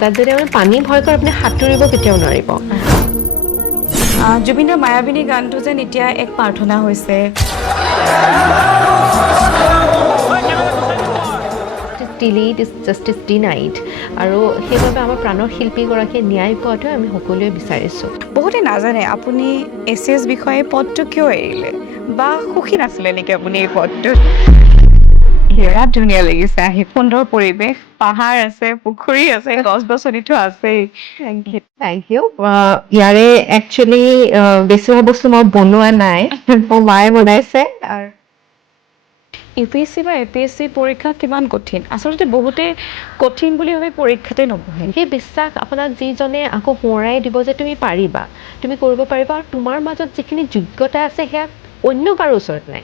তাত যদি আপুনি পানী ভয় কৰে আপুনি সাঁতুৰিব কেতিয়াও নোৱাৰিব জুবিনৰ মায়াবিনী গানটো যেন এতিয়া এক প্ৰাৰ্থনা হৈছে delayed is justice denied আৰু সেইবাবে আমাৰ প্ৰাণৰ শিল্পীগৰাকীয়ে ন্যায় পোৱাটো আমি সকলোৱে বিচাৰিছোঁ বহুতে নাজানে আপুনি এছ বিষয়ে পদটো কিয় এৰিলে বা সুখী নাছিলে নেকি আপুনি এই পদটোত বিৰাট ধুনীয়া লাগিছে আহি সুন্দৰ পৰিৱেশ পাহাৰ আছে পুখুৰী আছে গছ-গছনিটো আছেই থেংক ইউ ইয়াৰে একচুৱেলি বেছিভাগ বস্তু মই বনোৱা নাই মোৰ মায়ে বনাইছে আৰু UPSC বা APSC পৰীক্ষা কিমান কঠিন আচলতে বহুতে কঠিন বুলি ভাবে পৰীক্ষাতে নবহে সেই বিশ্বাস আপোনাক যিজনে আকৌ সোঁৱৰাই দিব যে তুমি পাৰিবা তুমি কৰিব পাৰিবা আৰু তোমাৰ মাজত যিখিনি যোগ্যতা আছে সেয়া অন্য কাৰো ওচৰত নাই